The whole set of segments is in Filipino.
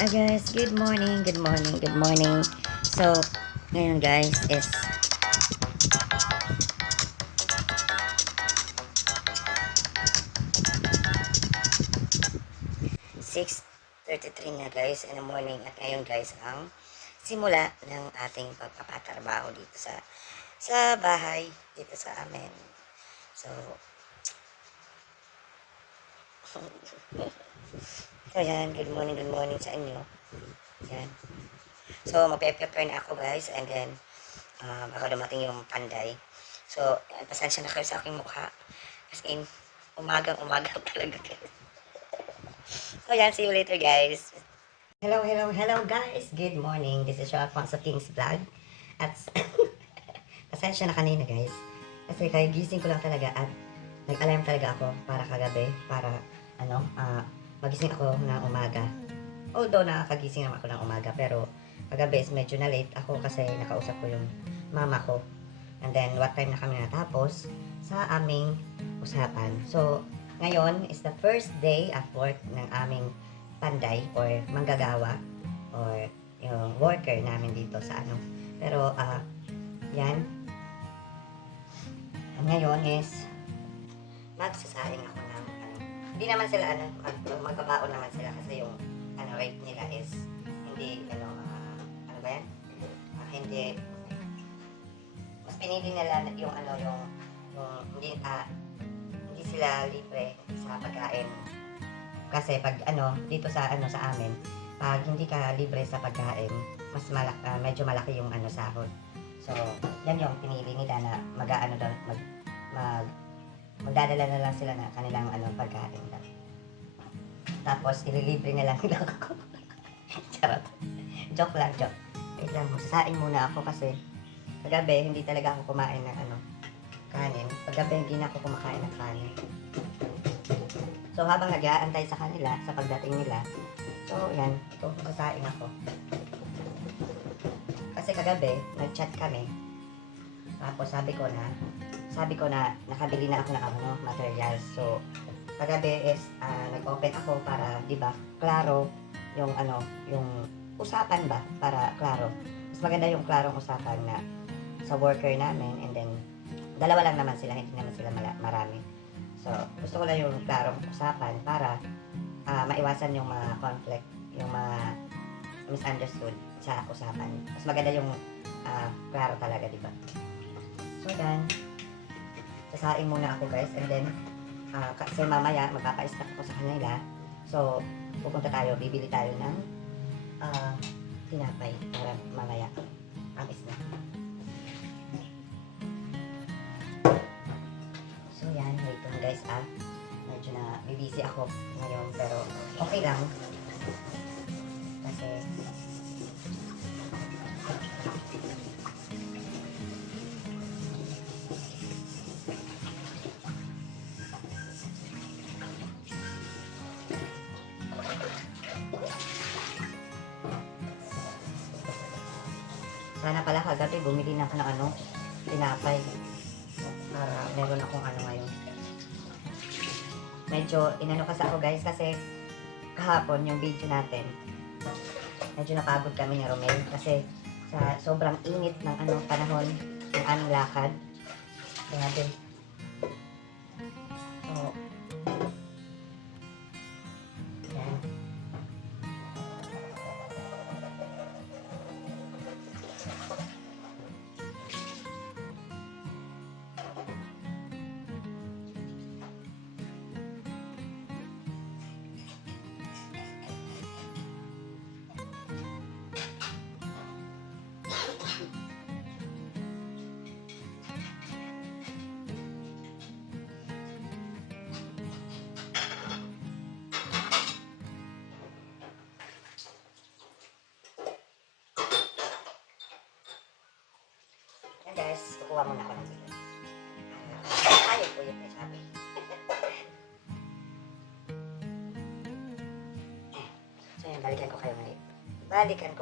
Hi guys, good morning, good morning, good morning. So, ngayon guys is 6:33 na guys in the morning at ngayon guys ang simula ng ating pagpapatrabaho dito sa bahay dito sa amin. So, so yan, good morning sa inyo. Yan. So, magpe-prepare na ako guys and then baka dumating yung panday. So, yan, pasensya na kayo sa aking mukha. As in, umagang-umaga talaga guys. So, yan, see you later guys. Hello guys. Good morning. This is your Alfonso King's vlog. At pasensya na kanina guys. Kasi kaya gising ko lang talaga at nag-alarm talaga ako para kagabi, para magising ako ng umaga. Although nakakagising naman ako ng umaga, pero kagabi is medyo na late ako kasi nakausap ko yung mama ko. And then, what time na kami natapos sa aming usapan. So, ngayon is the first day of work ng aming panday or manggagawa or yung worker namin dito sa ano. Pero, yan. Ngayon is magsasaing ako ng hindi naman sila magbabaon naman sila kasi yung rate nila is hindi ano ba yan? Hindi mas pinili nila yung hindi sila libre sa pagkain. Kasi pag dito sa sa amin, pag hindi ka libre sa pagkain, mas medyo malaki yung sahod. So, yan yung pinili nila na magdadala na lang sila na kanilang pagkain daw. Tapos ililibre na lang nila ako. Charot. Joke lang, joke. Wait lang, magsasaing muna ako kasi kagabi hindi talaga ako kumain ng kanin. Paggabi hindi na ako kumakain ng kanin. So habang nag-aantay sa kanila, sa pagdating nila, so yan, ito magsasaing ako. Kasi kagabi, nag-chat kami. Tapos sabi ko na nakabili na ako ng materials. So kagabi is nag-open ako para, di ba, klaro yung yung usapan ba, para klaro. Mas maganda yung klarong usapan na sa worker namin, and then dalawa lang naman sila, hindi naman sila marami. So gusto ko lang yung klarong usapan para maiwasan yung mga conflict, yung mga misunderstood sa usapan. Mas maganda yung klaro talaga, di ba? So yan, sasaing muna ako guys, and then kasi mamaya magpapa-snack ako sa kanila. So bibili tayo ng tinapay para mamaya ang snack. So yan, wait lang guys medyo na busy ako ngayon, pero okay lang kasi sana pala kagabi bumili na ako ng tinapay para meron akong ngayon. Medyo inano kasi ako guys kasi kahapon yung video natin medyo napagod kami ni Romel kasi sa sobrang init ng panahon ng aming lakad. Grabe. So yan. Yan guys, kukuha muna ako ng bigas. Ayaw po yun may sabi. So yan, balikan ko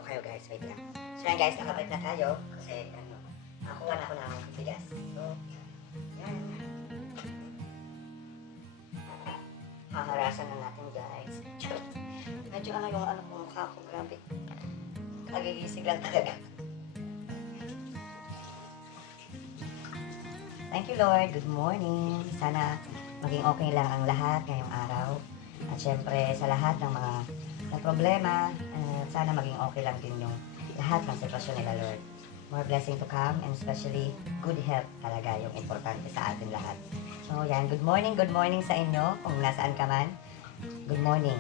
kayo guys, wait lang. So yan guys, nakabalik na tayo kasi nakakuha na ako ng bigas. So, yan. Haharasan na natin guys. Medyo ano yung ano ko, mukha ko, grabe. Kagigisig lang talaga. Thank you, Lord. Good morning. Sana maging okay lang ang lahat ngayong araw. At syempre, sa lahat ng mga na problema, sana maging okay lang din yung lahat ng sitwasyon nila, Lord. More blessing to come, and especially good health talaga yung importante sa atin lahat. So, yan. Good morning sa inyo, kung nasaan ka man. Good morning.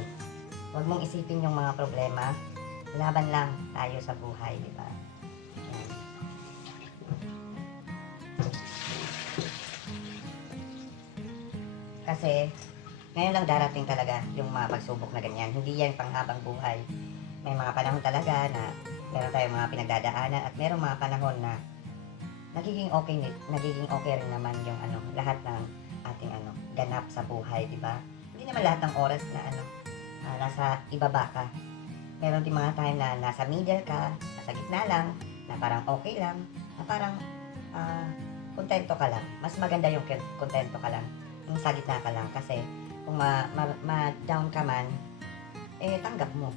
Huwag mong isipin yung mga problema. Laban lang tayo sa buhay, di ba? Yan. Kasi, ngayon lang darating talaga yung mga pagsubok na ganyan. Hindi yan panghabang buhay. May mga panahon talaga na meron tayong mga pinagdadaanan at merong mga panahon na nagiging okay rin naman yung ano, lahat ng ating ano, ganap sa buhay, di ba? Hindi naman lahat ng oras na ano, nasa ibaba ka. Meron din mga time na nasa middle ka, nasa gitna lang, na parang okay lang, na parang kontento ka lang. Mas maganda yung kontento ka lang, yung sa gitna ka lang. Kasi kung ma-down ka man, tanggap mo.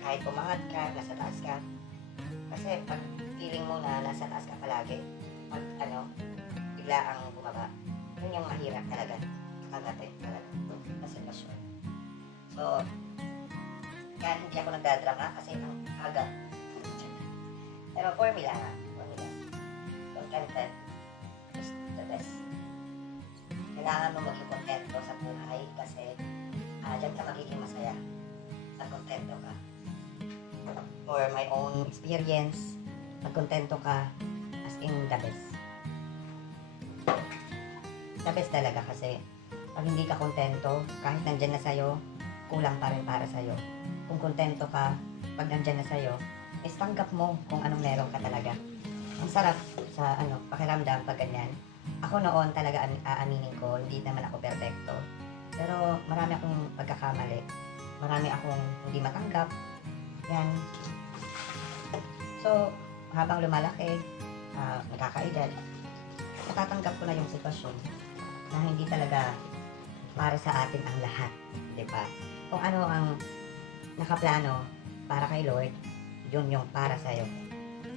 Kahit umangat ka, nasa taas ka. Kasi pag feeling mo na nasa taas ka palagi, pag ano, bigla ang bumaba, yun yung mahirap talaga. Tanggapin talaga na sitwasyon. So, yan, hindi ako nagdadrama kasi ang aga. Pero formula, contented is the best. Kailangan mo maging kontento sa buhay kasi dyan ka magiging masaya pag kontento ka. For my own experience, pag kontento ka, as in the best. The best talaga kasi pag hindi ka kontento, kahit nandyan na sa'yo, kulang pa rin para sa'yo. Kung kontento ka, pag nandyan na sa'yo, is tanggap mo kung anong meron ka talaga. Ang sarap sa ano, pakiramdam pag ganyan. Ako noon talaga aaminin ko, hindi naman ako perfecto. Pero marami akong pagkakamali. Marami akong hindi matanggap. Yan. So, habang lumalaki, nakakaedad, natatanggap ko na yung sitwasyon na hindi talaga para sa atin ang lahat. Diba? Kung ano ang nakaplano para kay Lord, yun yung para sa'yo.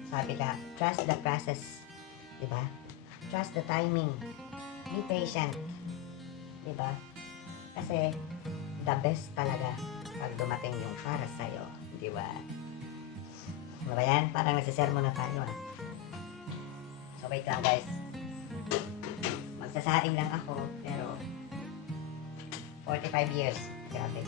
Sabi ka, trust the process. Diba? Trust the timing. Be patient. Diba? Kasi, the best talaga pag dumating yung para sa'yo. Diba? Ano ba yan? Parang nagsisermon na tayo So, wait lang guys. Magsasaing lang ako, pero 45 years. Grabe.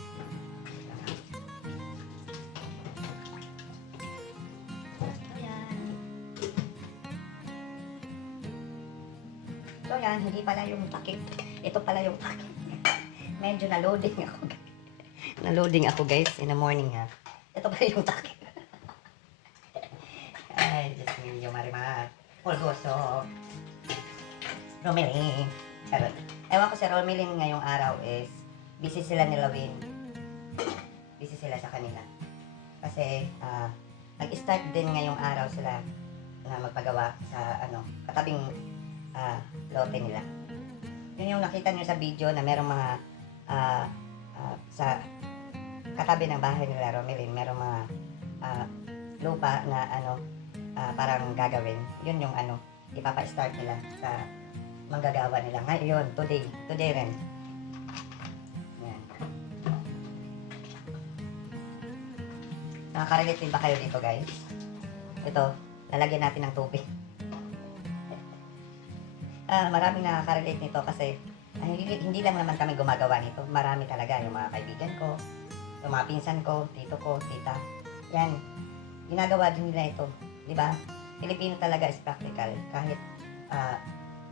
So yan, hindi pala yung takip. Ito pala yung takip. Medyo na-loading ako. Na-loading ako guys in the morning ha. Ito pala yung takip. Ay, Diyos mio, Marimar. Pulgoso. Romilin. Charot. Ewan ko si Romilin ngayong araw is busy sila nila Win. Busy sila sa kanila. Kasi nag-start din ngayong araw sila na magpagawa sa ano, katabing lote nila. Yun yung nakita nyo sa video na merong mga sa katabi ng bahay nila Romilin, merong mga lupa na ano parang gagawin. Yun yung ano ipapa-start nila sa manggagawa nila. Ngayon, today rin. Yan. Nakaka-relate din ba kayo dito guys? Ito, lalagyan natin ng tubig. Maraming nakaka-relate nito kasi hindi lang naman kami gumagawa nito. Marami talaga yung mga kaibigan ko, yung mga pinsan ko, tito ko, tita. Yan, ginagawa din nila ito. Di ba? Pilipino talaga is practical. Kahit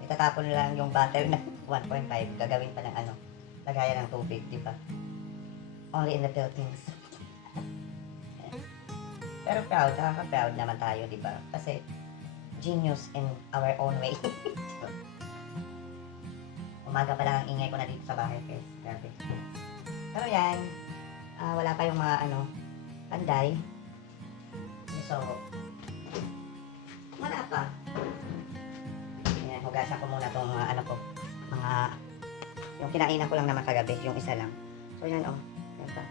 itatapon lang yung bottle na 1.5, gagawin pa ng ano, lagayan ng tubig, di ba? Only in the Philippines. Pero proud, nakaka-proud naman tayo, di ba? Kasi genius in our own way. Umaga pa lang ang ingay ko na dito sa bahay, guys. Grabe. Pero yan, wala pa yung mga ano, panday. So, wala pa. Yan, hugasan ko muna tong mga ano ko. Mga, yung kinainan ko lang naman kagabi, yung isa lang. So yan, yan pa.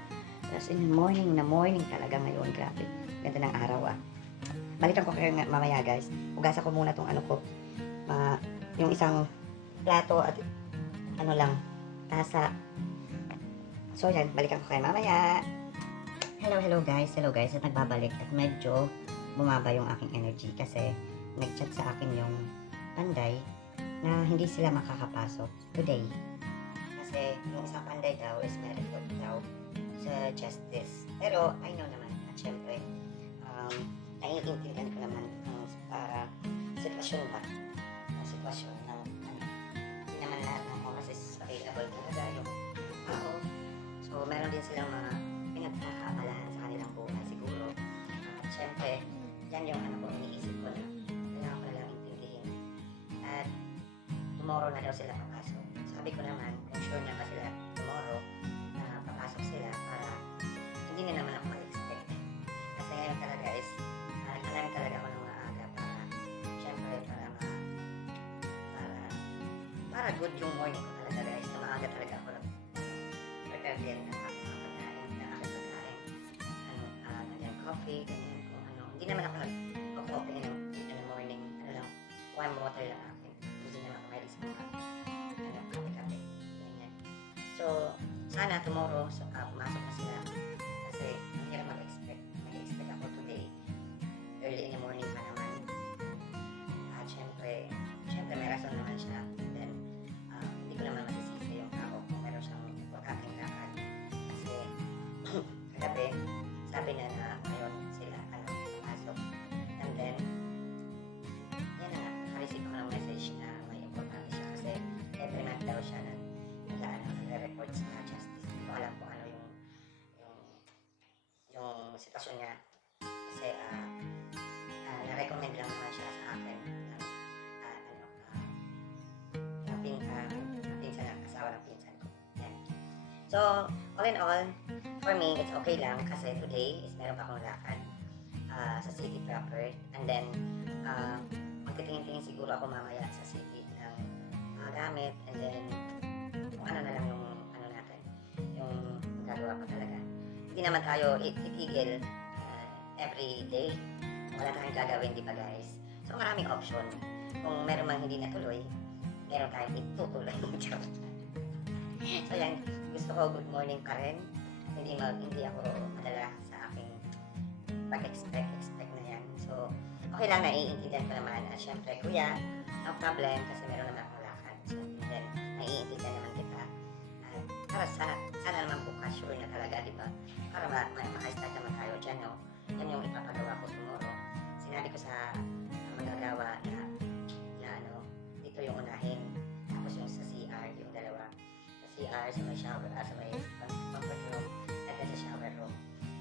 Tapos in the morning na morning talaga ngayon, grabe. Ganda ng araw ah. Balikan ko kayo mamaya guys. Hugasan ko muna tong ano ko. Yung isang plato at ano lang, tasa. So yan, balikan ko kayo mamaya. Hello guys. Hello guys. At nagbabalik at medyo bumaba yung aking energy kasi nag-chat sa akin yung panday na hindi sila makakapasok today. Kasi yung isang panday daw is may report daw sa justice. Pero I know naman at syempre naiintindihan ko naman ang para sitwasyon ba yung sitwasyon ng ano, hindi naman lahat ng oras is available talaga yung tao. So meron din silang mga pinagkakaabalahan sa kanilang buhay siguro. At syempre yan yung ano ko, iniisip ko na kailangan ko na lang intindihin. At tomorrow na daw sila papasok. Sabi ko naman, kung sure na ba sila tomorrow na papasok sila para hindi na naman ako mag-expect. Kasi ngayon talaga is nag-alarm talaga ako ng maaga para syempre para good yung morning ko talaga guys, na maaga talaga ako prepare din ng aking mga pagkain, ng aking pagkain, nandiyan coffee, ganyan, kung ano. Hindi naman ako nag-coffee in the morning, ano lang, warm water lang akin. Hindi naman ako mahilig sa mga kape-kape, ganyan. So, sana tomorrow, pumasok na sila. Kasi, ang hirap mag-expect. Nag-expect ako today, early in the morning pa naman. At syempre may rason naman siya. And then, hindi ko naman masisisi yung tao kung meron siyang importanteng lakad. Kasi, kagabi, sabi niya na ngayon sila, papasok. And then, yan na nga, naka-receive ako ng message na may importante siya kasi every month daw siya nagre-report sa justice. Hindi ko alam kung ano yung sitwasyon niya. Kasi, na-recommend lang naman siya sa akin ng pinsan at asawa ng pinsan ko. Yan. So, all in all, for me, it's okay lang kasi today is meron pa akong lakad sa city proper. And then, magtitingin-tingin siguro ako mamaya sa city ng mga gamit. And then, kung ano na lang yung natin, yung magagawa pa talaga. Hindi naman tayo itigil every day. Wala tayong gagawin, di ba guys? So, maraming option. Kung meron mang hindi natuloy, meron tayong itutuloy ng job. So yan, gusto ko good morning pa rin. At hindi ako madala sa aking pag-expect na yan. So, okay lang, naiintindihan ko naman. At syempre, kuya, no problem kasi meron naman akong lakad. So, and then, naiintindihan naman kita. At para sana naman bukas, sure na talaga, di ba? Para maka-start naman tayo dyan, no? Yan yung ipapagawa ko tomorrow. Sinabi ko sa manggagawa na dito yung unahin. Tapos yung sa CR, yung dalawa. Sa CR, sa may shower, sa may comfort room, at then sa shower room.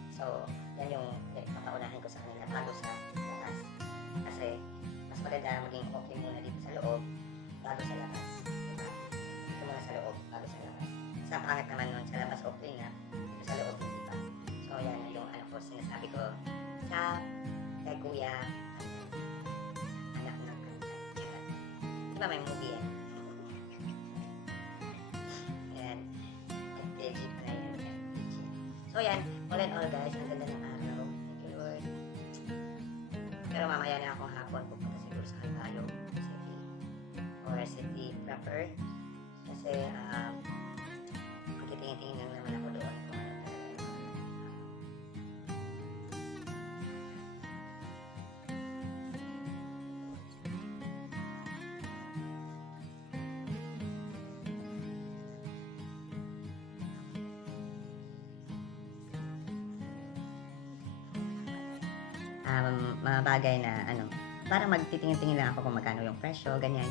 So, yan yung papaunahin ko sa kanila bago sa labas. Kasi, mas maganda maging okay muna dito sa loob bago sa labas. Diba? Dito muna sa loob bago sa labas. Sa pangit naman nun, sa labas okay na, dito sa loob hindi pa. So, yan yung po sinasabi ko sa kay Kuya Pandan. Anak ng Pandan. Charot. Di ba may movie yan? Yan. FPG pa na yan. FPG. So, yan. All in all guys, ang ganda ng araw. Thank you Lord. Pero mamaya na akong hapon pupunta siguro sa Calbayog City or city proper. Kasi, magkitingin-tingin lang naman ako doon kung ano talaga yung mga bagay na para magtitingin-tingin lang ako kung magkano yung presyo, ganyan.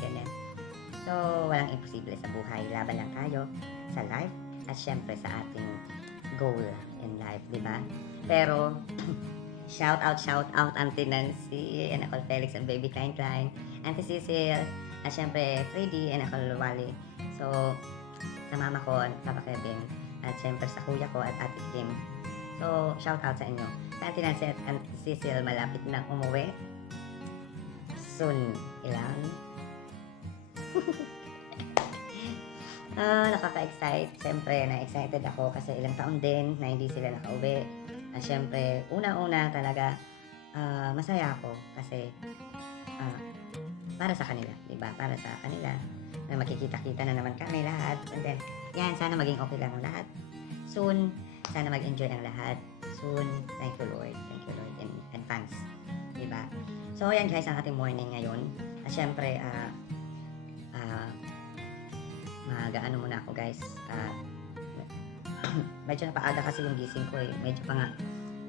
So, walang imposible sa buhay. Laban lang tayo sa life at syempre sa ating goal in life, di ba? Pero, shout out Auntie Nancy, and Uncle Felix and Baby Klein, Auntie Cecil, at syempre Freddy and Uncle Wally. So, sa mama ko, Papa Kevin, at syempre sa kuya ko at Ate Kim. So, shout out sa inyo. Auntie Nancy at Auntie Cecil, malapit na umuwi. Soon ilang. Nakaka-excite. Siyempre, na-excited ako kasi ilang taon din na hindi sila nakauwi. At siyempre, una-una talaga, masaya ako kasi ah, para sa kanila, di ba? Para sa kanila na makikita-kita na naman kami lahat. And then, yan, sana maging okay lang ang lahat. Soon, sana mag-enjoy ang lahat. Soon, thank you Lord in advance. Di ba? So, yan guys, ang ating morning ngayon. At syempre, mag-ano muna ako guys. Medyo napaaga kasi yung gising ko eh. Medyo pa nga,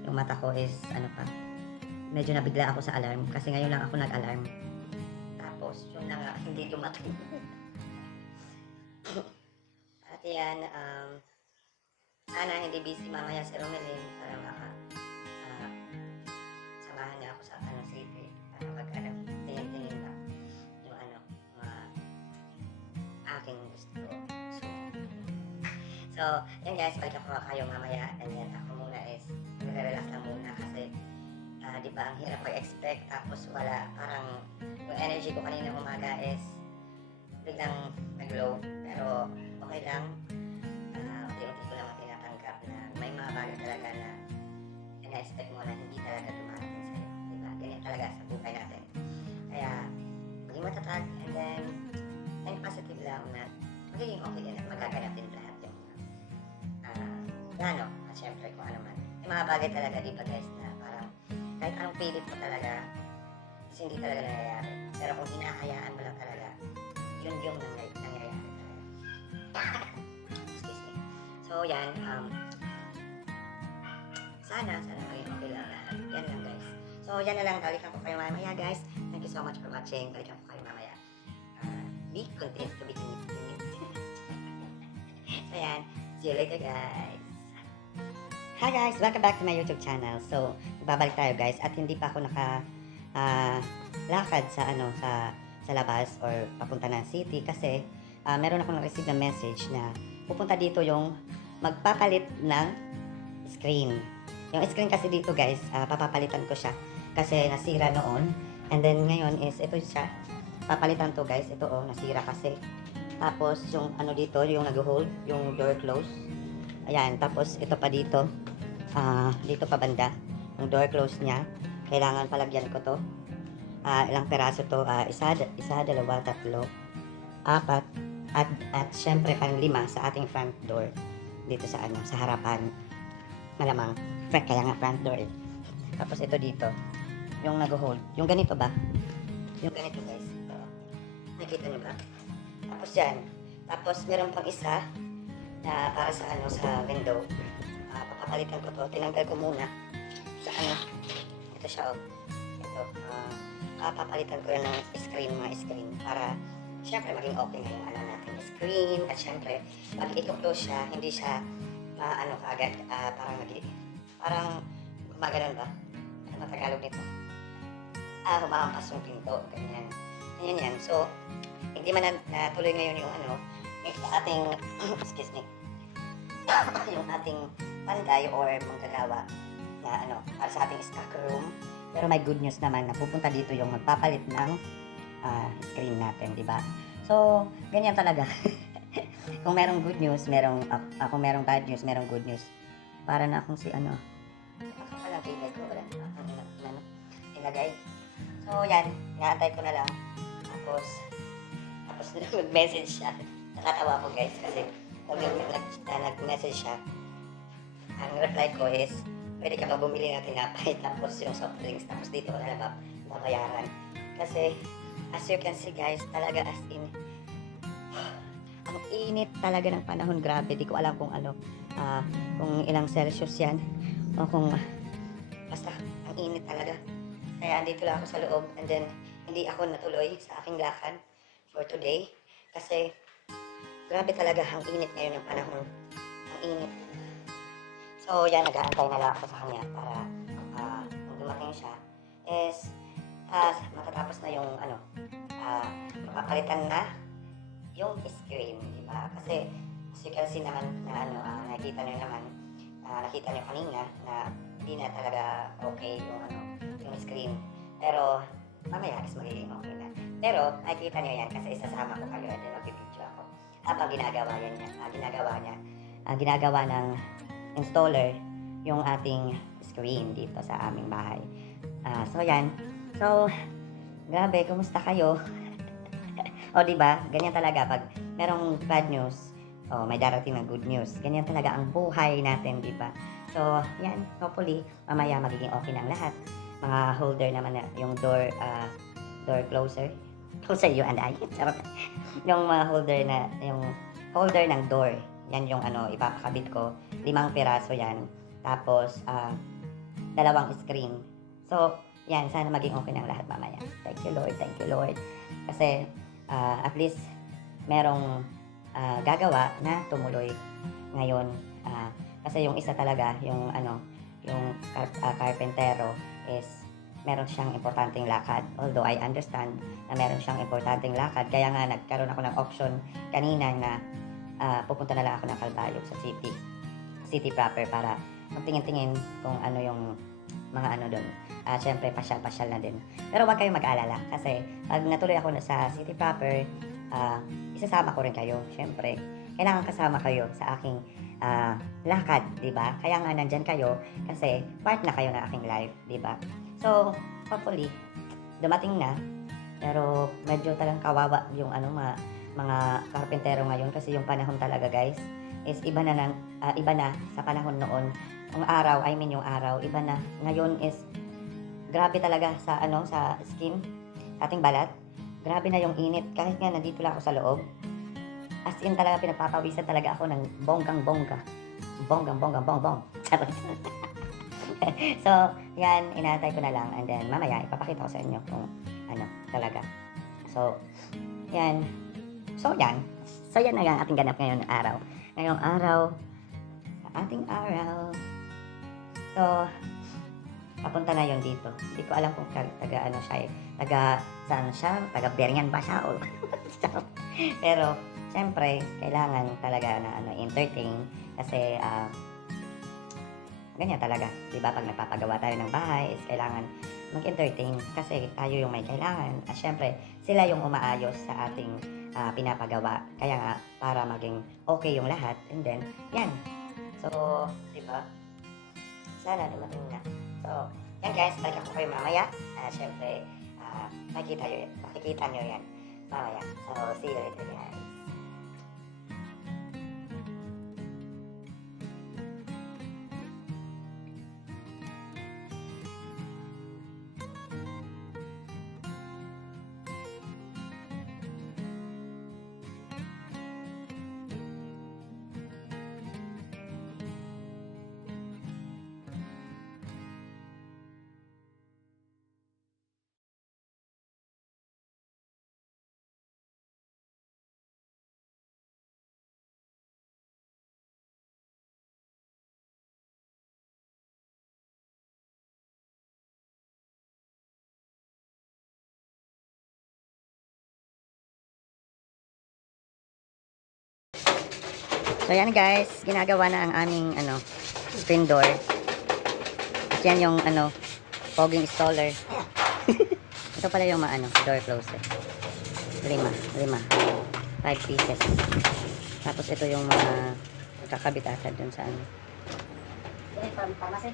yung mata ko is, ano pa, medyo nabigla ako sa alarm. Kasi ngayon lang ako nag-alarm. Tapos, yun na nga, hindi dumating. At yan, sana hindi busy mamaya si Romelin para samahan niya ako sa city para tingin-tingin ba yung mga aking gusto. So, yan guys, balik ako kayo mamaya and then ako muna is magre-relax lang muna kasi di ba ang hirap mag-expect tapos wala, parang yung energy ko kanina umaga is biglang nag-low pero okay lang. Unti-unti ko naman tinatanggap na may mga bagay talaga na ina-expect mo na hindi talaga dumarating sa'yo. Diba? Ganyan talaga sa buhay natin. Kaya, maging matatag and then, think positive lang na magiging okay din at magaganap din lahat yung plano. At syempre, kung ano man. May mga bagay talaga, di ba guys, na parang kahit anong pilit mo talaga, is hindi talaga nangyayari. Pero kung hinahayaan mo lang talaga, yun yung nangyayari talaga. Excuse me. So, yan. Sana maging okay lang lahat. Yan lang guys. So, yan na lang. Balikan ko kayo mamaya guys. Thank you so much for watching. Balikan ko kayo mamaya. Be content to be continued. So, yan. See you later guys. Hi guys! Welcome back to my YouTube channel. So, nagbabalik tayo guys. At hindi pa ako lakad sa labas or papunta ng city kasi meron akong na-receive na message na pupunta dito yung magpapalit ng screen. Yung screen kasi dito guys, papapalitan ko siya kasi nasira noon. And then ngayon is ito siya. Papalitan to guys. Ito nasira kasi. Tapos yung dito, yung nag-hold, yung door close. Ayan, tapos ito pa dito. Dito pa banda. Yung door close niya. Kailangan palagyan ko to. Ilang peraso to? Isa, dalawa, tatlo, apat. At syempre pang 5 sa ating front door. Dito sa sa harapan. Malamang. Kaya nga front door eh. Tapos ito dito. Yung nag-hold. Yung ganito ba? Yung ganito guys. Nakita niyo ba? Tapos yan. Tapos meron pang isa na para sa sa window. Papapalitan ko to. Tinanggal ko muna sa ito siya ito. Papapalitan ko yan ng mga screen para syempre maging okay na yung natin screen. At syempre pag i-close siya, hindi siya kaagad parang gumaganon ba? Ano ba Tagalog nito? Humahampas yung pinto, ganyan. Yan. So, hindi man natuloy ngayon yung yung ating, excuse me, yung ating panday or manggagawa na para sa ating stock room. Pero may good news naman na pupunta dito yung magpapalit ng screen natin, di ba? So, ganyan talaga. Kung merong good news, kung merong bad news, merong good news. Para na akong si Nakakapalang kilay ko. Wala. Ilagay. So, yan. Inaantay ko na lang. Tapos nag-message siya. Nakatawa ko guys kasi nag-message siya. Ang reply ko is, pwede ka ba bumili ng tinapay tapos yung soft drinks tapos dito ko na babayaran. Kasi, as you can see guys, talaga as in, ang init talaga ng panahon, grabe. Di ko alam kung kung ilang Celsius yan o kung basta ang init talaga. Kaya andito lang ako sa loob and then hindi ako natuloy sa aking lakad for today kasi grabe talaga ang init ngayon ng panahon. Ang init. So yan, nag-aantay na lang ako sa kanya para kung dumating siya is matatapos na yung mapapalitan na yung screen, di ba? Kasi as you can see naman na nakita nyo kanina na hindi na talaga okay yung screen. Pero mamaya is magiging okay na. Pero nakikita nyo yan kasi isasama ko kayo and then mag-video ako. Habang ginagawa yan niya, ginagawa ng installer yung ating screen dito sa aming bahay. So yan. So, grabe, kumusta kayo? O di ba? Ganyan talaga pag merong bad news, may darating ng good news. Ganyan talaga ang buhay natin, di ba? So, yan, hopefully mamaya magiging okay ng lahat. Mga holder naman na yung door closer. Closer you and I. Charot. Yung mga holder na yung holder ng door. Yan yung ipapakabit ko. 5 piraso yan. Tapos 2 screen. So, yan, sana maging okay ng lahat mamaya. Thank you Lord, thank you Lord. Kasi at least merong gagawa na tumuloy ngayon. Kasi yung isa talaga, yung carpentero is meron siyang importanteng lakad. Although I understand na meron siyang importanteng lakad, kaya nga nagkaroon ako ng option kanina na pupunta na lang ako ng Calbayog sa city proper para magtingin-tingin kung ano yung mga doon. Syempre, pasyal-pasyal na din. Pero wag kayong mag-alala kasi pag natuloy ako sa city proper, isasama ko rin kayo. Syempre, kailangan kasama kayo sa aking lakad, di ba? Kaya nga nandyan kayo kasi part na kayo ng aking life, di ba? So, hopefully, dumating na. Pero medyo talagang kawawa yung mga karpentero ngayon kasi yung panahon talaga guys is iba na sa panahon noon. Yung araw, iba na. Ngayon is grabe talaga sa skin, sa ating balat. Grabe na yung init. Kahit nga nandito lang ako sa loob. As in talaga pinagpapawisan talaga ako ng bonggang-bongga. Bonggang-bonggang-bong-bong. Charot. So, yan, inaantay ko na lang and then mamaya ipapakita ko sa inyo kung talaga. So, yan. So, yan na ang ating ganap ngayong araw. Ngayong araw, sa ating araw. So, papunta na yon dito. Hindi ko alam kung taga siya eh. Saan siya? Taga Berian ba siya? Pero, syempre, kailangan talaga na entertain kasi ganyan talaga. Diba? Pag nagpapagawa tayo ng bahay, is kailangan mag-entertain kasi tayo yung may kailangan. At syempre, sila yung umaayos sa ating pinapagawa. Kaya nga, para maging okay yung lahat. And then, yan. So, diba? Sana dumating na. So, yan guys, balik ako kayo mamaya. Syempre, makikita nyo yan mamaya. So, see you later guys. So yan guys, ginagawa na ang aming screen door. At yan yung fogging installer. Ito pala yung door closer. 5 pieces. Tapos ito yung mga kakabit ata dun sa pharmacy.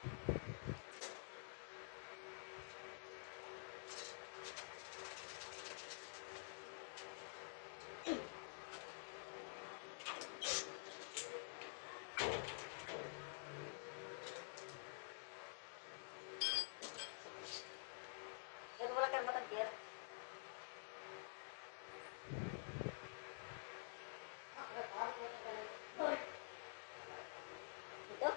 Pero wala kang matagir. Ito?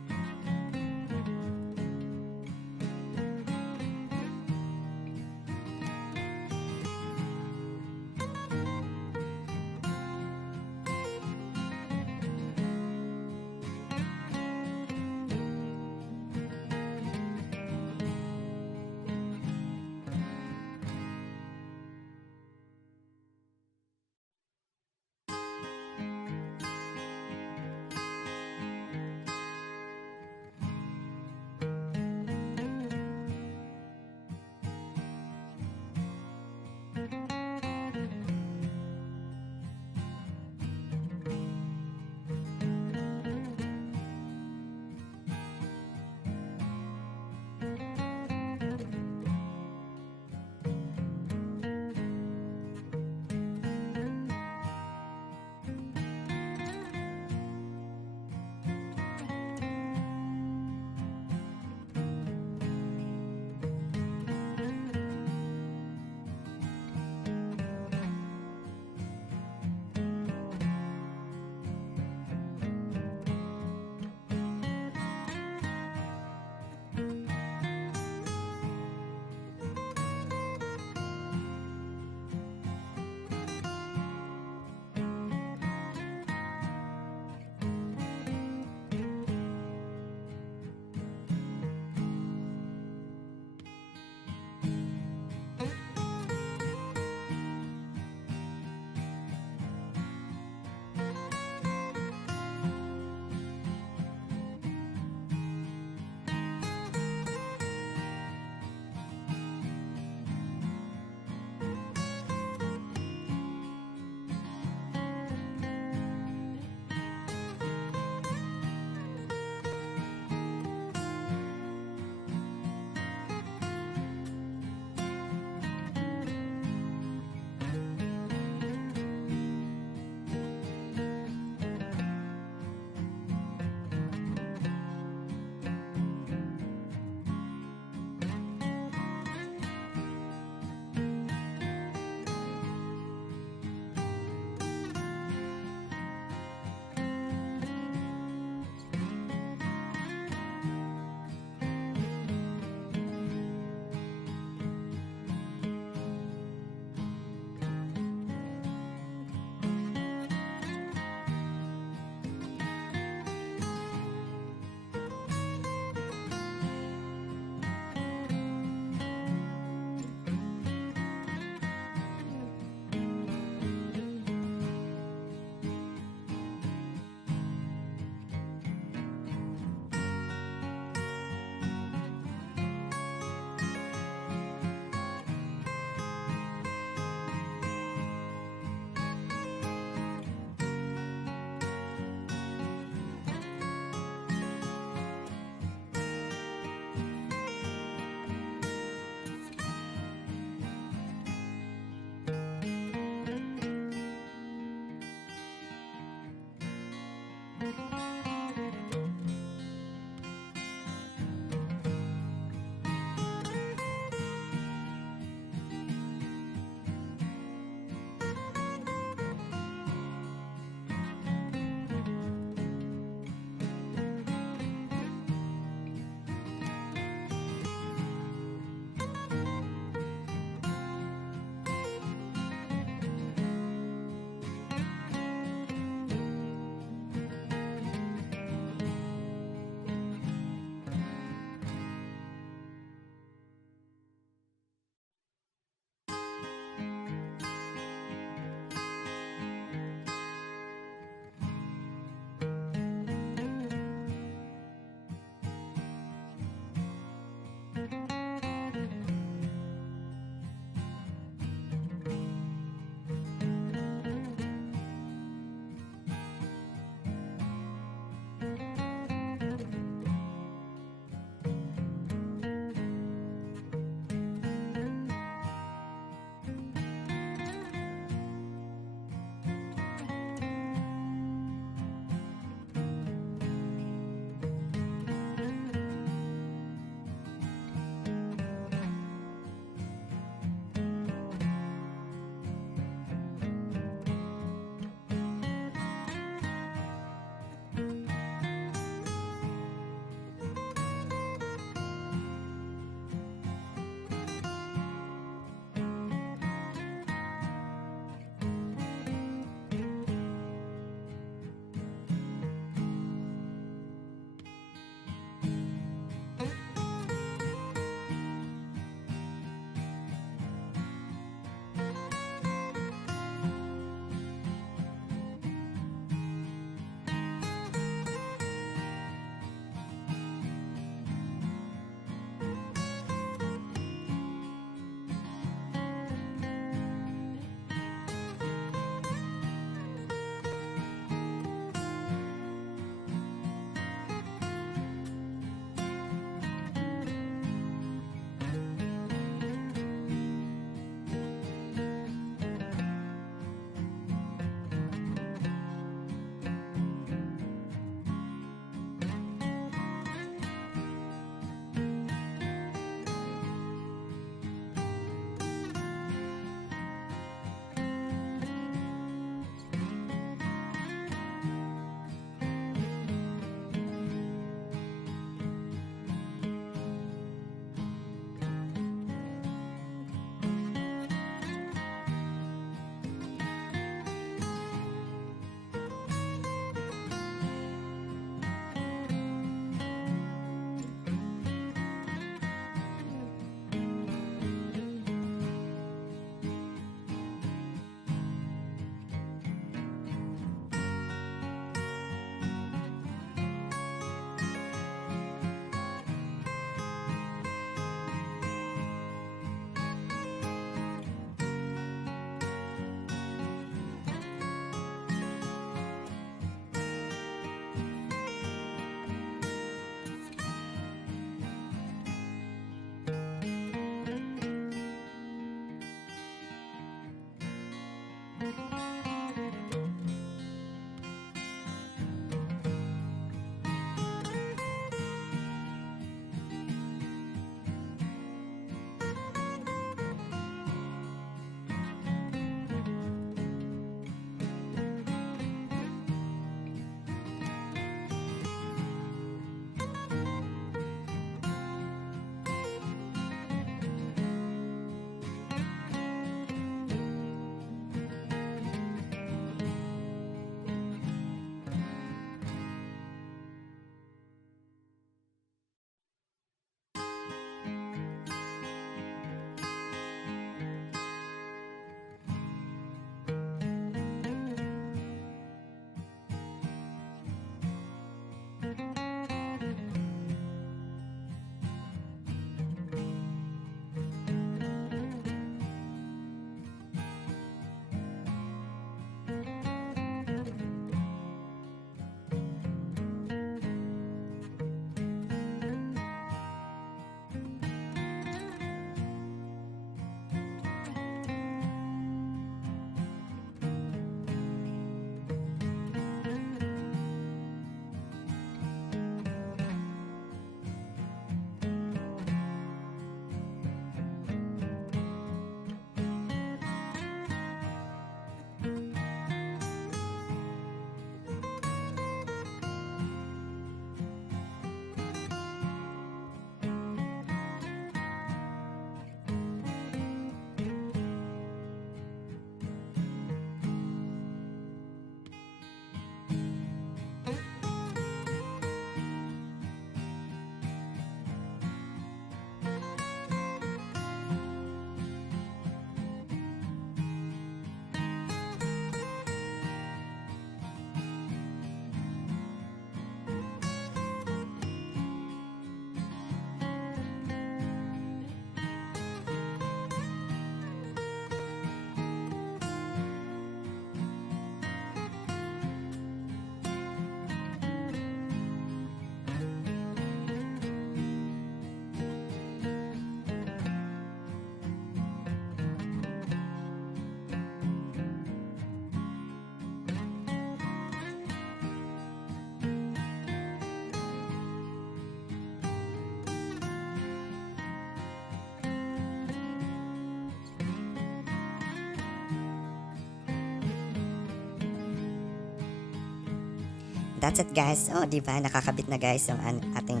that's it guys. Oh, di ba? Nakakabit na guys yung ating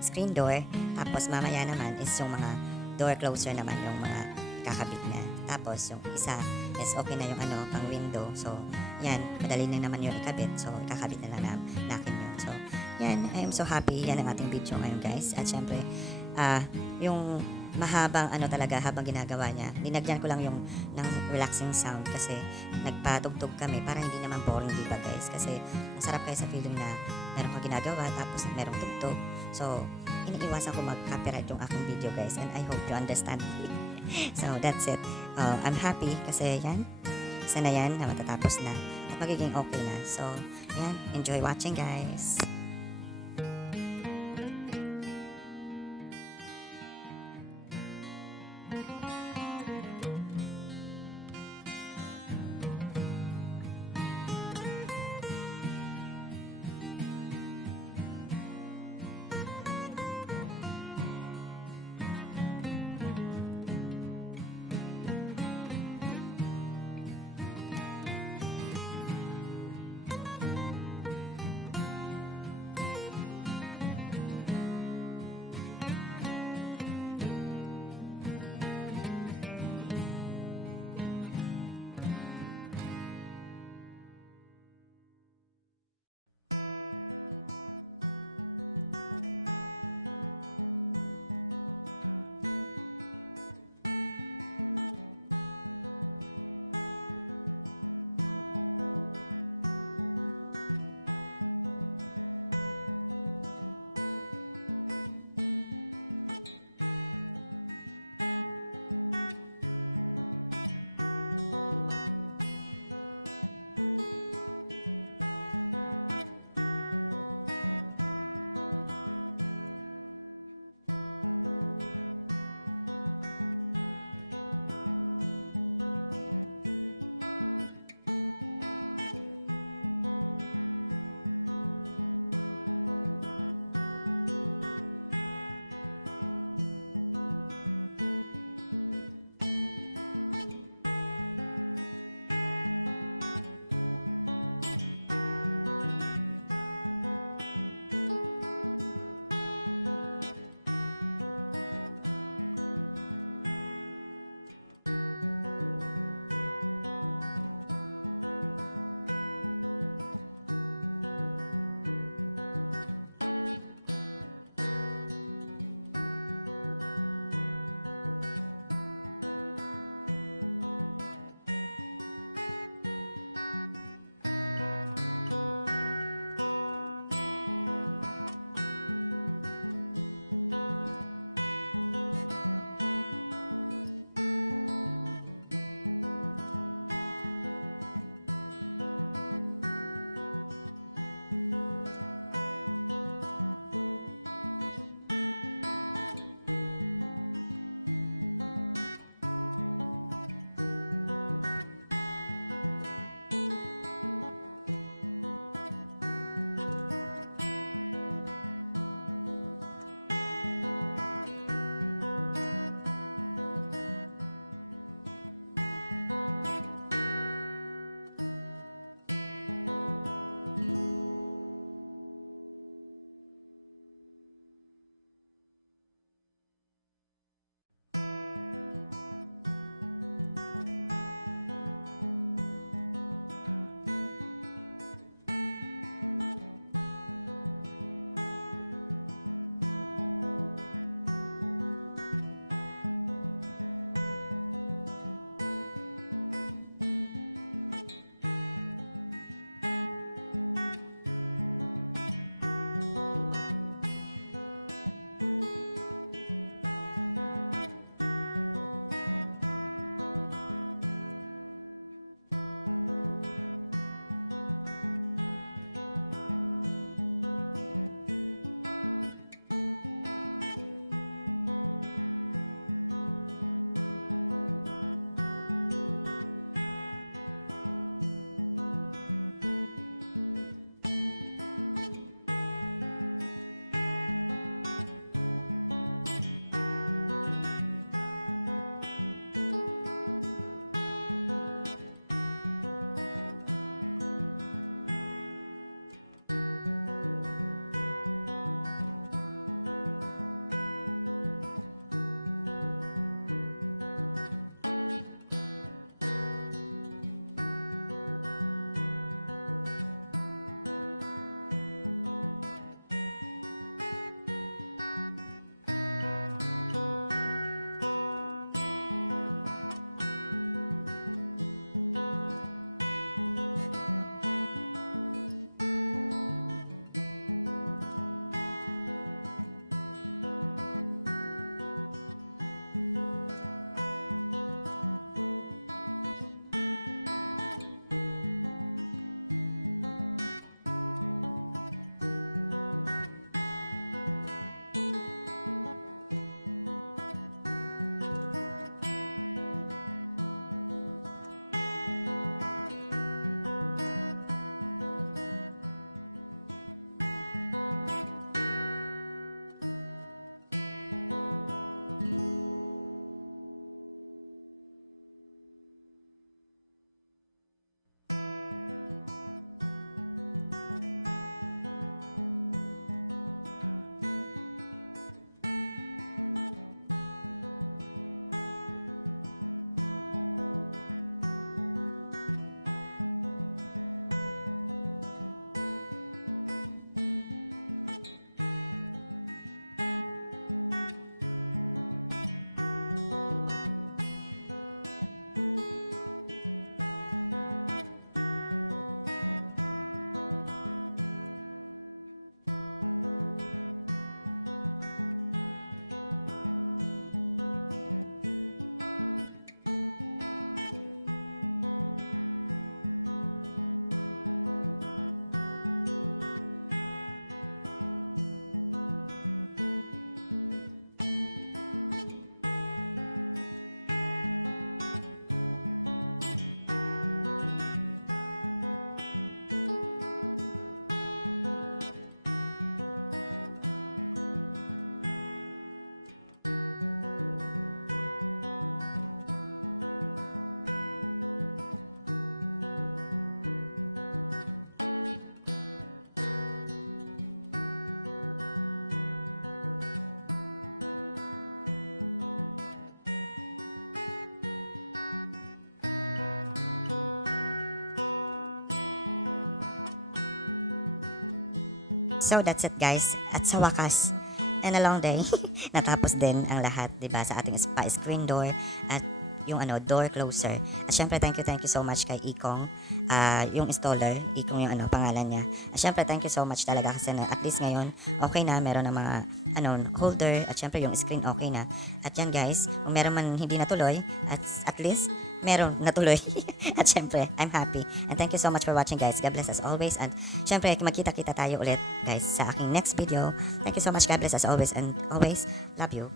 screen door. Tapos mamaya naman is yung mga door closer naman yung mga kakabit na. Tapos yung isa is okay na yung pang window. So, yan, madali na naman yun ikabit. So, ikakabit na lang natin yun. So, yan, I am so happy. Yan ang ating video ngayon guys. At syempre, yung mahabang talaga habang ginagawa niya. Linagyan ko lang yung ng relaxing sound kasi nagpatugtog kami para hindi naman boring, di ba guys? Kasi masarap kayo sa feeling na meron ka ginagawa tapos merong tugtog. So, iniiwasan ko mag-copyright yung aking video guys and I hope you understand. So, that's it. I'm happy kasi yan, sana yan na matatapos na at magiging okay na. So, yan, enjoy watching guys. So that's it guys. At sa wakas, and a long day, natapos din ang lahat, 'di ba, sa ating spa screen door at yung door closer. At syempre thank you so much kay Ikong, yung installer, Ikong yung pangalan niya. At syempre thank you so much talaga kasi at least ngayon okay na, meron ng mga holder at syempre yung screen okay na. At yan guys, kung meron man hindi natuloy, at least meron natuloy. At syempre, I'm happy. And thank you so much for watching guys. God bless as always. And syempre, magkita-kita tayo ulit guys sa aking next video. Thank you so much. God bless as always. And always, love you.